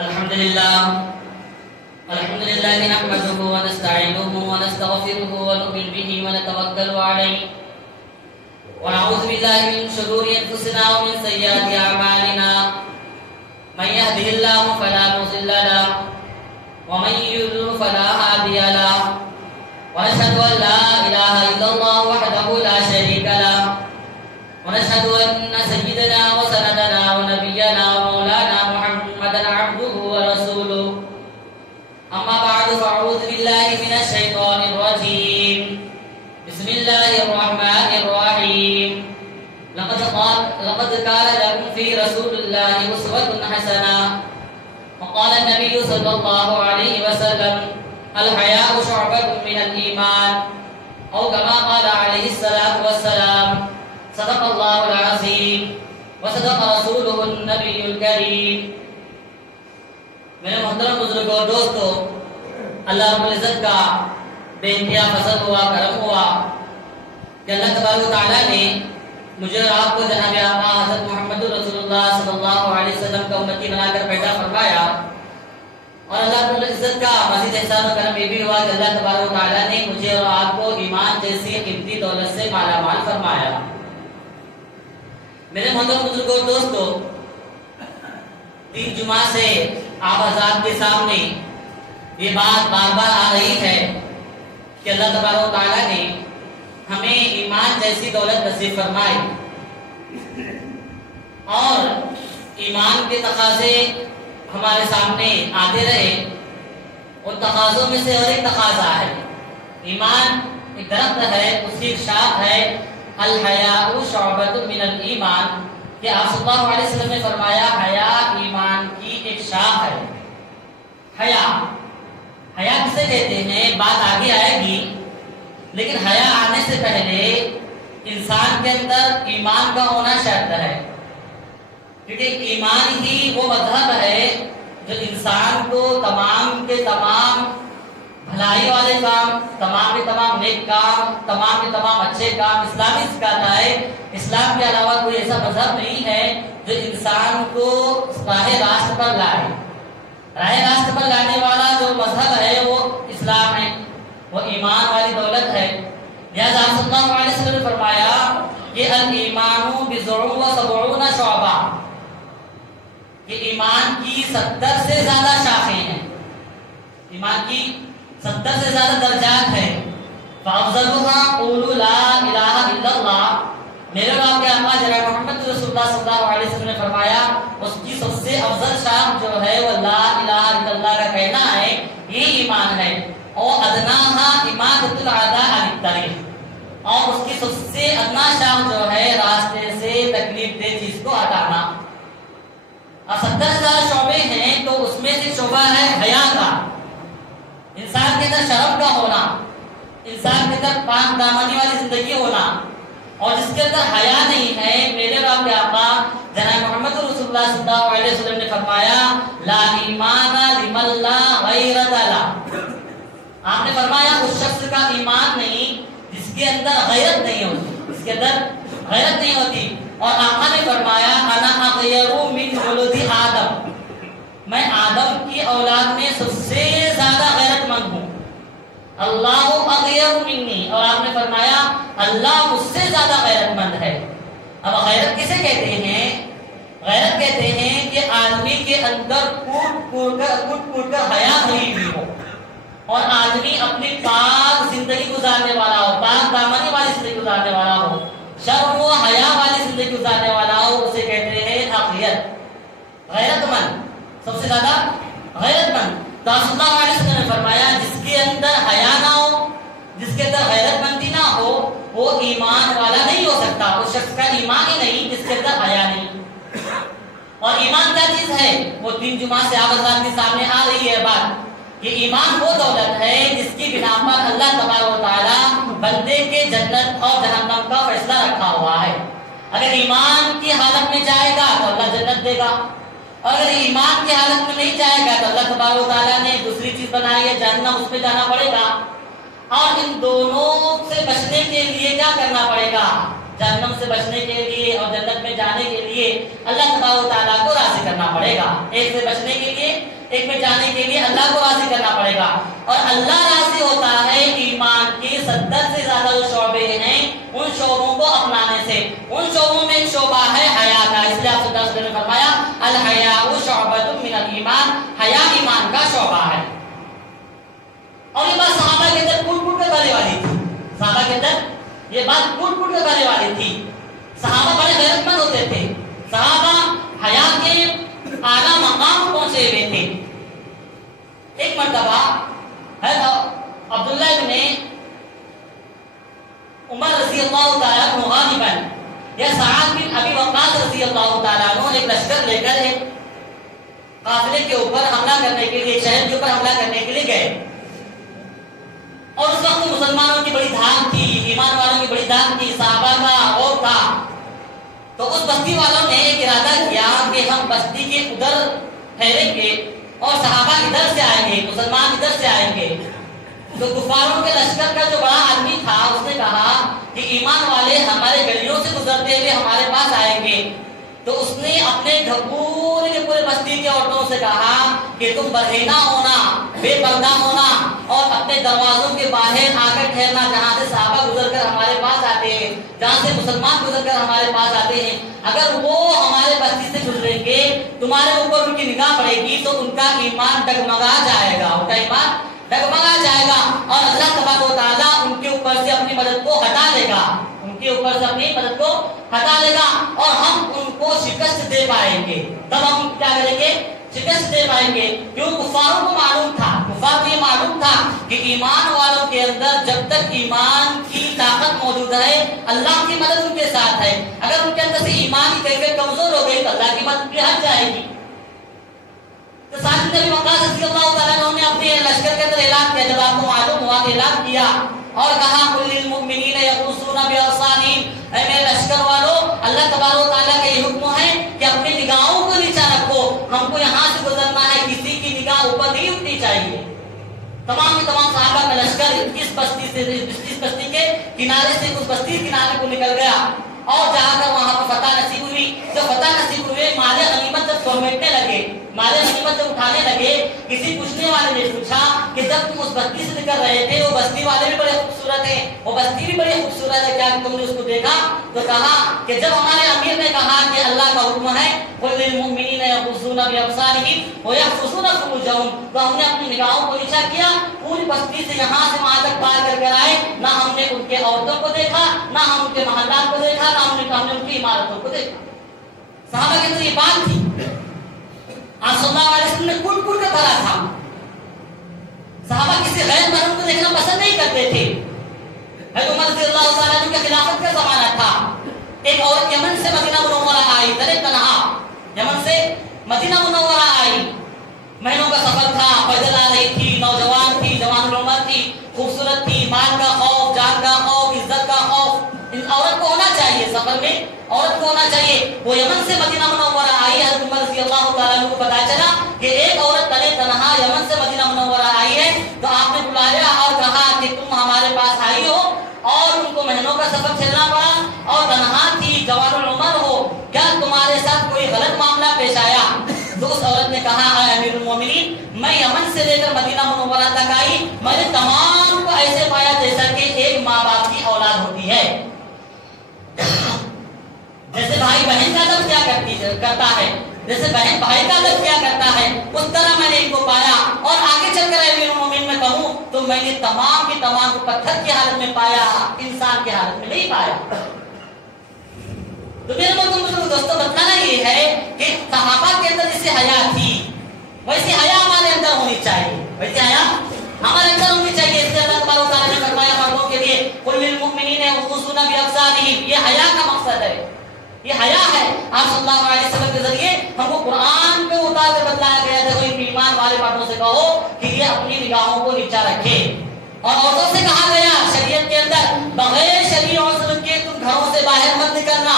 الحمد لله نحمده ونستعينه ونستغفره ونؤمن به ونتوكل عليه ونعوذ بالله من شرور أنفسنا ومن سيئات أعمالنا من يهده الله فلا مضل له ومن يضلل فلا هادي له ونشهد أن لا إله إلا الله وحده لا شريك له ونشهد أن سيدنا وسندنا ونبينا ومولانا محمدا عبده ورسوله أما بعد فأعوذ بالله من الشيطان الرجيم بسم الله الرحمن الرحيم لقد كان لكم في رسول الله أسوة حسنة وقال النبي صلى الله عليه وسلم الحياء شعبة من الإيمان أو كما قال عليه الصلاة والسلام صدق الله العظيم وصدق رسوله النبي الكريم. میرے محترم بزرگوں اور دوستوں، اللہ رب العزت کا بے انتہا فضل ہوا، کرم ہوا کہ اللہ تبارک و تعالیٰ نے مجھے اور آپ کو جناب آقا حضرت محمد رسول اللہ صلی اللہ علیہ وسلم کا امتی بنا کر پیدا فرمایا. اور اللہ رب العزت کا مزید احسان و کرم یہ بھی ہوا کہ اللہ تبارک و تعالیٰ نے مجھے اور آپ کو ایمان جیسی قیمتی دولت سے مالا مال فرمایا. میرے محترم بزرگوں اور دوستوں، 3 جمعہ سے آپ حضرات کے سامنے یہ بات بار بار آ رہی ہے کہ اللہ تبارک و تعالیٰ نے ہمیں ایمان جیسی دولت نصیب فرمائی اور ایمان کے تقاضے ہمارے سامنے آتے رہے. ان تقاضوں میں سے اور ایک تقاضا ہے، ایمان ایک درخت ہے، اس کی ایک شاخ ہے، الحیاء شعبۃ من الایمان، کہ آپ صلی اللہ علیہ وسلم نے فرمایا حیا ایمان کی ایک شاخ ہے. حیا کسے کہتے ہیں بات آگے آئے گی، لیکن حیا آنے سے پہلے انسان کے اندر ایمان کا ہونا شرط ہے، کیونکہ ایمان ہی وہ مذہب ہے جو انسان کو تمام کے تمام بھلائی والے کام، تمام کے تمام نیک کام، تمام کے تمام اچھے کام اسلامی سکھاتا ہے. اسلام کے علاوہ کوئی ایسا مذہب نہیں ہے جو انسان کو راہ راست پر لائے. راہ راست پر لانے والا جو مذہب ہے وہ اسلام ہے، وہ ایمان والی دولت ہے. لہذا آپ صلی اللہ علیہ وسلم نے فرمایا کہ الایمان بضع و سبعون شعبہ، کہ ایمان کی 70 سے زیادہ شاخیں ہیں، ایمان کی 70 سے زیادہ درجات ہیں. فافضلها قولوا لا الہ الا اللہ، میرے باپ کے آقا جناب محمد رسول اللہ صلی اللہ علیہ وسلم نے فرمایا اس کی سب سے افضل شاخ جو ہے وہ لا الہ الا اللہ کا کہنا ہے، یہ ایمان ہے. اور ادناها اماطۃ الاذى عن الطریق، اور اس کی سب سے ادنا شاخ جو ہے راستے سے تکلیف دہ چیز کو ہٹانا. اور 70 سے زیادہ شعبے ہیں تو اس میں سے شعبہ ہے حیا کا، انسان کے اندر شرم کا ہونا، انسان کے اندر پاک دامنی والی زندگی ہونا. اور جس کے اندر حیا نہیں ہے، میرے باپ کے آقا جناب محمد رسول اللہ صلی اللہ علیہ وسلم نے فرمایا لا ایمان لمن لا غیرۃ له، آپ نے فرمایا اس شخص کا ایمان نہیں جس کے اندر غیرت نہیں ہوتی، جس کے اندر غیرت نہیں ہوتی. اور آقا نے فرمایا انا اغیر من ولد آدم، میں آدم کی اولاد میں سب سے زیادہ غیرت مند ہوں. اللہ اغیر منی، اور آپ نے فرمایا اللہ مجھ سے زیادہ غیرت مند ہے. اب غیرت کسے کہتے ہیں؟ غیرت کہتے ہیں کہ آدمی کے اندر کوٹ کر حیا بھری ہوئی ہو اور آدمی اپنی پاک زندگی گزارنے والا ہو، پاک دامنی والی زندگی گزارنے والا ہو، شرم و حیا والی زندگی گزارنے والا ہو، اسے کہتے ہیں اغیر، غیرت مند، سب سے زیادہ غیرت مند. تو صلی اللہ علیہ وسلم نے فرمایا جس کے اندر حیا نہ ہو، جس کے اندر غیرت مندی نہ ہو، وہ ایمان والا نہیں ہو سکتا. اس شخص کا ایمان ہی نہیں جس کے اندر حیا نہیں. اور ایمان کیا چیز ہے؟ وہ 3 جمعہ سے آپ حضرات کے سامنے آ رہی ہے بات کہ ایمان وہ دولت ہے جس کی بنا پر اللہ تبارک و تعالیٰ بندے کے جنت اور جہنم کا فیصلہ رکھا ہوا ہے. اگر ایمان کی حالت میں جائے گا تو اللہ جنت دے گا، اور اگر ایمان کی حالت میں نہیں جائے گا تو اللہ تبارک و تعالیٰ نے دوسری چیز بنائی ہے جہنم، اس پہ جانا پڑے گا. اور ان دونوں سے بچنے کے لیے کیا کرنا پڑے گا؟ جہنم سے بچنے کے لیے اور جنت میں جانے کے لیے اللہ تبارک و تعالیٰ کو راضی کرنا پڑے گا. ایک سے بچنے کے لیے ایک میں جانے کے لیے اللہ کو راضی کرنا پڑے گا، اور اللہ راضی ہوتا ہے ایمان کے 70 سے زیادہ جو شعبے ہیں ان شعبوں کو اپنانے سے۔ ان شعبوں میں ایک شعبہ ہے حیا کا، اس لیے آپ صلی اللہ علیہ وسلم نے فرمایا الحیاء شعبۃ من الایمان، حیا ایمان کا شعبہ ہے۔ اور یہ بات صحابہ کے اندر پھوٹ پھوٹ کر بھرنے والی تھی، صحابہ کے اندر یہ بات پھوٹ پھوٹ کر بھرنے والی تھی۔ صحابہ بڑے غیرت مند ہوتے تھے، صحابہ حیا کے اعلیٰ مقام پہنچے ہوئے تھے۔ ایک مرتبہ حضرت عبداللہ ابن عمر رضی اللہ تعالیٰ عنہ غالباً یا سعد بن ابی وقاص رضی اللہ تعالیٰ عنہ ایک لشکر لے کر ایک قافلے کے اوپر حملہ کرنے کے لیے، شہر کے اوپر حملہ کرنے کے لیے گئے، اور اس وقت مسلمانوں کی بڑی دھام تھی، ایمان والوں کی بڑی دھام تھی، صحابہ کا اور تھا۔ تو اس بستی والوں نے ایک ارادہ کیا کہ ہم بستی کے ادھر ٹھہریں گے اور صحابہ ادھر سے آئیں گے، مسلمان ادھر سے آئیں گے۔ تو کفاروں کے لشکر کا جو بڑا آدمی تھا اس نے کہا کہ ایمان والے ہمارے گلیوں سے گزرتے ہوئے ہمارے پاس آئیں گے، تو اس نے اپنے پورے کے پورے بستی کے عورتوں سے کہا کہ تم برہنہ ہونا، بے پردہ ہونا، اور اپنے دروازوں کے باہر آ کر ٹھہرنا، جہاں سے صحابہ گزر کر ہمارے پاس آتے ہیں، جہاں سے مسلمان گزر کر ہمارے پاس آتے ہیں، اگر وہ ہمارے بستی سے گزریں گے تمہارے اوپر ان کی نگاہ پڑے گی تو ان کا ایمان ڈگمگا جائے گا، ان کا ایمان ڈگمگا جائے گا، اور اللہ تبارک و تعالیٰ ان کے اوپر سے اپنی مدد کو ہٹا لے گا، ان کے اوپر سے اپنی مدد کو ہٹا لے گا، اور ہم ان کو شکست دے پائیں گے۔ تب ہم کیا کریں گے؟ شکست دے پائیں گے، کیوں کفاروں کو معلوم تھا، کفار کو یہ معلوم تھا کہ ایمان والوں کے اندر جب تک ایمان کی طاقت موجود ہے اللہ کی مدد ان کے ساتھ ہے، اگر ان کے اندر سے ایمان کی کیفیت کمزور ہو گئی تو اللہ کی مدد بھی ہٹ جائے گی۔ تو سعد بن ابی وقاص رضی اللہ تعالیٰ عنہ نے اپنے لشکر کے اندر اعلان کیا، جب آپ کو معلوم ہوا کہ اعلان کیا اور کہا قل للمؤمنین یغضوا بأبصارہم، اے میرے لشکر والو، اللہ تبارک و تعالیٰ کا یہ حکم ہے کہ اپنی نگاہوں کو نیچا رکھو، ہم کو یہاں سے گزرنا ہے، کسی کی نگاہ اوپر نہیں اٹھنی چاہیے۔ تمام کے تمام صحابہ کا لشکر اس بستی کے کنارے سے اس بستی کے کنارے کو نکل گیا، اور جا کر وہاں پر فتح نصیب ہوئی۔ جب فتح نصیب ہوئے، مال غنیمت جب سمیٹنے لگے، مال غنیمت جب اٹھانے لگے، کسی پوچھنے والے نے پوچھا کہ جب تم اس بستی سے نکل رہے تھے وہ بستی والے بھی بڑے خوبصورت ہیں، وہ بستی بھی بڑی خوبصورت ہے، کیا تم نے اس کو دیکھا؟ تو کہا کہ جب ہمارے امیر نے کہا کہ اللہ کا حکم ہے قل للمؤمنین یغضوا بأبصارہم ویحفظوا فروجہم، تو ہم نے اپنی نگاہوں کو نیچا کیا، پوری بستی سے یہاں سے وہاں تک پار کر کر آئے، نہ ہم نے ان کے عورتوں کو دیکھا، نہ ہم ان کے محلات کو دیکھا، نہ ہم نے ان کی عمارتوں کو دیکھا۔ صحابہ کے اندر یہ بات تھی، آپ صلی اللہ علیہ وسلم نے کٹ کٹ کر بھرا تھا۔ صحابہ کسی غیر محرم کو دیکھنا پسند نہیں کرتے تھے۔ حضرت عمر رضی اللہ تعالیٰ عنہ کا خلافت کا زمانہ تھا، ایک عورت یمن سے مدینہ منورہ آئی، تنہا یمن سے مدینہ منورہ آئی، مہینوں کا سفر تھا، پیدل آ رہی تھی، نوجوان تھی، جوان العمر تھی، خوبصورت تھی، مال کا خوف، جان کا خوف، عزت کا خوف عورت کو ہونا چاہیے، سفر میں عورت کو ہونا چاہیے۔ وہ یمن سے مدینہ منورہ آئی، حضرت عمر رضی اللہ تعالیٰ عنہ کو پتہ چلا کہ ایک عورت تنہا یمن سے مدینہ منورہ آئی ہے، تو آپ نے بلایا اور کہا کہ تم ہمارے پاس آئی ہو اور ان کو مہینوں کا سفر چلنا پڑا اور تنہا تھی، جوان العمر ہو، کیا تمہارے ساتھ کوئی غلط معاملہ پیش آیا؟ تو اس عورت نے کہا اے امیر المومنین، میں یمن سے لے کر مدینہ منورہ تک آئی، میں نے تمام کو ایسے پایا جیسا کہ ایک ماں باپ کی اولاد ہوتی ہے، جیسے بھائی بہن کا ادب کیا کرتا ہے، جیسے بہن بھائی کا ادب کیا کرتا ہے، اس طرح میں نے ان کو پایا، اور آگے چل کر امیر المومنین میں کہوں تو میں نے تمام کی تمام کو پتھر کی حالت میں پایا، انسان کی حالت میں نہیں پایا۔ تو میرے دوستوں بتانا یہ ہے کہ صحابہ کے اندر جیسے حیا تھی ویسے حیا ہمارے اندر ہونی چاہیے، ویسے حیا ہمارے اندر ہونی چاہیے۔ اس لیے اللہ تبارک و تعالیٰ نے فرمایا مردوں کے لیے قل للمؤمنین یغضوا بأبصارہم، یہ حیا کا مقصد ہے، یہ حیا ہے۔ آپ صلی اللہ علیہ وسلم کے ذریعے ہم کو قرآن پہ اتار کر بتلایا گیا تھا، کوئی ایمان والے باتوں سے کہو کہ یہ اپنی نگاہوں کو نیچا رکھے، اور عورتوں سے کہا گیا شریعت کے اندر بغیر شرعی عذر کے تم گھروں سے باہر مت نکلنا،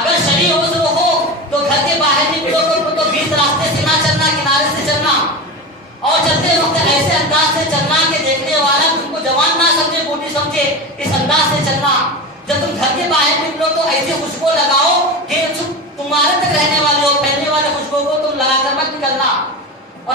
اگر شرعی عذر ہو تو گھر کے باہر نکلو تو بیچ راستے سے نہ چلنا، کنارے سے چلنا، اور چلتے وقت ایسے انداز سے چلنا کہ دیکھنے والا تم کو جوان نہ سمجھے، بوڑھی سمجھے، اس انداز سے چلنا۔ جب تم گھر کے باہر نکلو تو ایسی خوشبو لگاؤ کہ تمہارے تک رہنے والے ہو، پہننے والے خوشبو کو تم لگا کر مت نکلنا۔ اور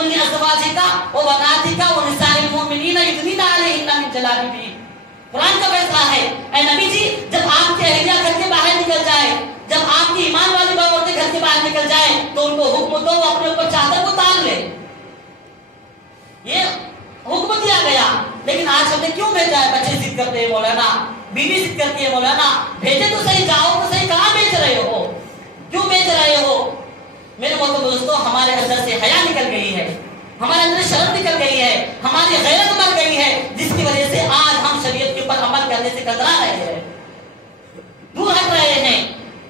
قل لأزواجك وبناتك ونساء المؤمنین یدنین علیہن من جلابیبہن. قرآن کا فیصلہ ہے اے نبی جی جب آپ کی اہلیہ گھر کے باہر نکل جائے، جب آپ کی ایمان والی عورتیں گھر کے باہر نکل جائیں تو ان کو حکم دو اپنے اوپر چادر کو تان لے. یہ حکم دیا گیا. لیکن آج ہم نے کیوں بھیجا ہے؟ بچے ضد کرتے ہیں مولانا، بیوی ضد کرتی ہے مولانا. بھیجے تو صحیح، جاؤ تو صحیح، کہاں بیچ رہے ہو؟ کیوں بیچ رہے ہو؟ میرے محترم دوستو، ہمارے اندر سے حیا نکل گئی ہے، ہمارے اندر شرم نکل گئی ہے، ہماری غیرت مر گئی ہے، جس کی وجہ سے آج ہم شریعت کے اوپر عمل کرنے سے کترا رہے ہیں، دور ہٹ رہے ہیں.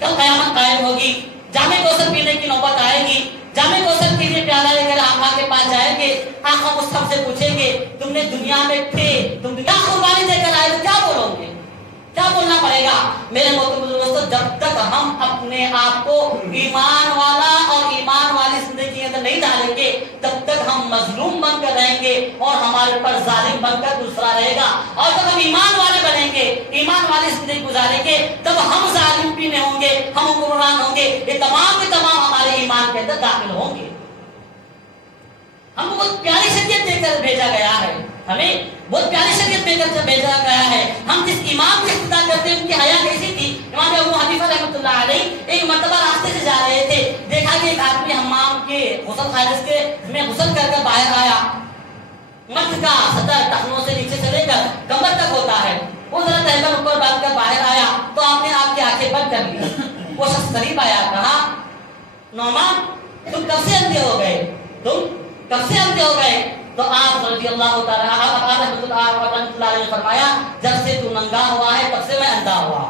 کل قیامت قائم ہوگی، جامع کوثر پینے کی نوبت آئے گی، جامع کوثر کے لیے پیالہ لے کر آقا کے پاس جائیں گے. آقا اس سب سے پوچھیں گے تم نے دنیا میں تھے، تم دنیا قربانی دے کر آئے تو کیا بولو گے؟ کیا بولنا پڑے گا؟ میرے محترم دوستو، جب تک ہم اپنے آپ کو ایمان والا اور ایمان والی زندگی کے اندر نہیں ڈالیں گے تب تک ہم مظلوم بن کر رہیں گے اور ہمارے اوپر ظالم بن کر دوسرا رہے گا. اور جب ہم ایمان والے بنیں گے، ایمان والی زندگی گزاریں گے، تب ہم ظالم بھی نہیں ہوں گے، ہم حکمران ہوں گے. یہ تمام کے تمام ہمارے ایمان کے اندر داخل ہوں گے. ہم کو بہت پیاری شریعت دے کر بھیجا گیا ہے، ہمیں بہت پیاری شریعت دے کر بھیجا گیا ہے. ہم جس امام کی اقتدا کرتے ہیں ان کی حیا کیسی تھی؟ امام ابو حنیفہ رحمۃ اللہ علیہ ایک مرتبہ راستے سے جا رہے تھے، دیکھا کہ ایک آدمی حمام کے غسل خانہ میں غسل کر کر باہر آیا. مرد کا سطر ٹخنوں سے نیچے سے لے کر کمر تک ہوتا ہے. وہ ذرا تہبند اوپر باندھ کر باہر آیا تو آپ نے آپ کی آنکھیں بند کر لی. وہ شخص قریب آیا، کہا نعمان تم کب سے اندھے ہو گئے؟ تم کب سے اندھے ہو گئے؟ تو آپ رضی اللہ تعالیٰ رحمۃ اللہ علیہ نے فرمایا جب سے تو ننگا ہوا ہے تب سے میں اندھا ہوا.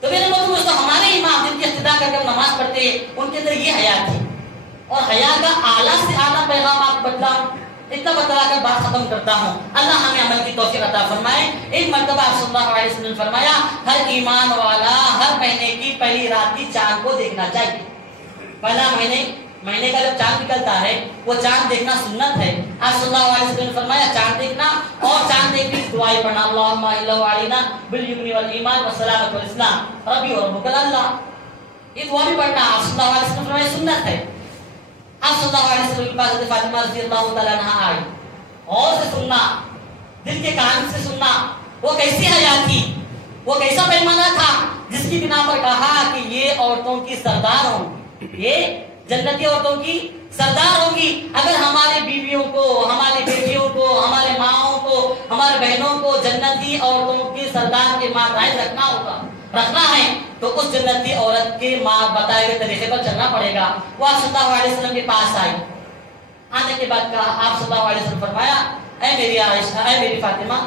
تو میرے دوستو، ہمارے امام جن کی اقتدا کر کے نماز پڑھتے ہیں ان کے اندر یہ حیا تھی. اور حیا کا اعلیٰ سے اعلیٰ پیغام آپ بتلاؤں، اتنا بتلا کر بات ختم کرتا ہوں. اللہ ہمیں عمل کی توفیق عطا فرمائے. ایک مرتبہ آپ صلی اللہ علیہ وسلم نے فرمایا ہر ایمان والا ہر مہینے کی پہلی رات کی چاند کو دیکھنا چاہیے. پہلا مہینے کا جب چاند نکلتا ہے وہ چاند دیکھنا سنت ہے. آپ صلی اللہ علیہ وسلم نے فرمایا چاند دیکھنا اور چاند دیکھنے کی دعائیں پڑھنا، اللہم الا علینا بالیمن والایمان والسلامۃ والاسلام ربی وربک اللہ. یہ دعا بھی پڑھنا آپ صلی اللہ علیہ وسلم نے فرمایا سنت ہے. آپ صلی اللہ علیہ وسلم کے پاس حضرت فاطمہ رضی اللہ تعالیٰ عنہا آئی، اور سے سننا، دل کے کان سے سننا. وہ کیسی حیا تھی، وہ کیسا پیمانہ تھا جس کی بنا پر کہا کہ یہ عورتوں کی سردار ہوں، یہ جنتی عورتوں کی سردار ہوگی. اگر ہمارے بیویوں کو، ہماری بیٹیوں کو، ہمارے ماؤں کو، ہمارے بہنوں کو جنتی عورتوں کی سردار کے ماتحت رکھنا ہے تو اس جنتی عورت کے ماں بتائے گئے طریقے پر چلنا پڑے گا. وہ آپ صلی اللہ علیہ وسلم کے پاس آئی. آنے کے بعد کہا آپ صلی اللہ علیہ وسلم فرمایا اے میری عائشہ، اے میری فاطمہ،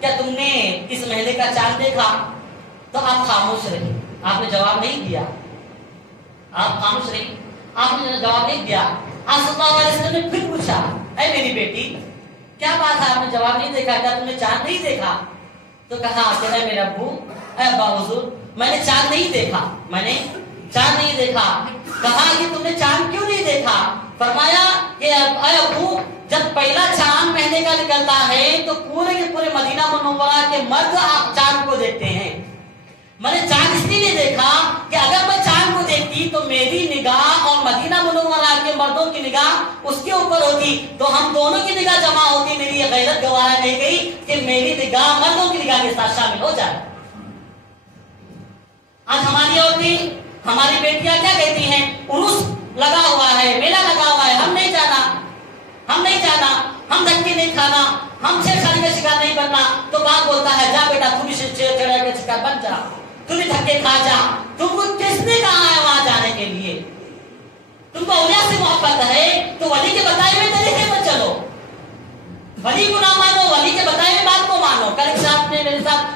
کیا تم نے اس مہینے کا چاند دیکھا؟ تو آپ خاموش رہی، آپ نے جواب نہیں دیا. آپ خاموش رہی، آپ نے جواب نہیں دیا. آپ صلی اللہ علیہ وسلم نے پھر پوچھا اے میری بیٹی کیا بات ہے، آپ نے جواب نہیں دیکھا، کیا تم نے چاند نہیں دیکھا؟ تو کہا کہ اے میرے ابو، اے ابا حضور، میں نے چاند نہیں دیکھا، میں نے چاند نہیں دیکھا. کہا کہ تم نے چاند کیوں نہیں دیکھا؟ فرمایا کہ اے ابو، جب پہلا چاند مہینے کا نکلتا ہے تو پورے کے پورے مدینہ منورہ کے مرد چاند کو دیکھتے ہیں. میں نے چاند اس لیے نہیں دیکھا کہ اگر میں چاند کو دیکھتی تو میری نگاہ اور مدینہ منورہ کے مردوں کی نگاہ اس کے اوپر ہوتی تو ہم دونوں کی نگاہ جمع ہوتی. میری یہ غیرت گوارا نہیں گئی کہ میری نگاہ مردوں کی نگاہ کے ساتھ شامل ہو جائے. آج ہماری عورتیں، ہماری بیٹیاں کیا کہتی ہیں؟ عرس لگا ہوا ہے، میلہ لگا ہوا ہے، ہم نہیں جانا، ہم نہیں جانا، ہم دھکے نہیں کھانا، ہم چھیڑخانی کا شکار نہیں بننا. تو باپ بولتا ہے جا بیٹا تو بھی چھیڑ کا شکار بن جا، تم بھی دھکے کھا جا. تم کو کس نے کہا ہے وہاں جانے کے لیے؟ تم کو اولیاء سے محبت ہے تو ولی کے بتائے ہوئے طریقے پر چلو، ولی کو نہ مانو، ولی کے بتائے ہوئے بات کو مانو. کل ایک صاحب نے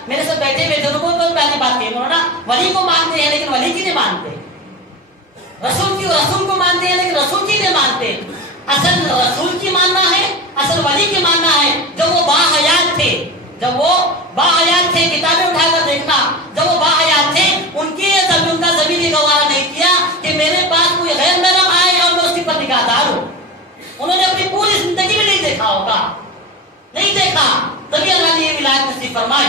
میرے ساتھ بیٹھے ہوئے دونوں کو تو پہلی بات کی انہوں نے ولی کو مانتے ہیں لیکن ولی کی نہیں مانتے، رسول کو مانتے ہیں لیکن رسول کی نہیں مانتے. اصل رسول کی ماننا ہے، اصل ولی کی ماننا ہے. جب وہ باحیات تھے، جب وہ باحیات تھے، کتابیں اٹھا کر دیکھنا، جب وہ باحیات تھے ان کی ان کا زمینی گوارا نہیں کیا کہ میرے پاس کوئی غیر محرم آئے اور میں اس کے پر نگاہ دار ہوں. انہوں نے اپنی پوری زندگی میں نہیں دیکھا ہوگا، نہیں دیکھا. تبھی اللہ نے یہ ولایت نصیب فرمائی،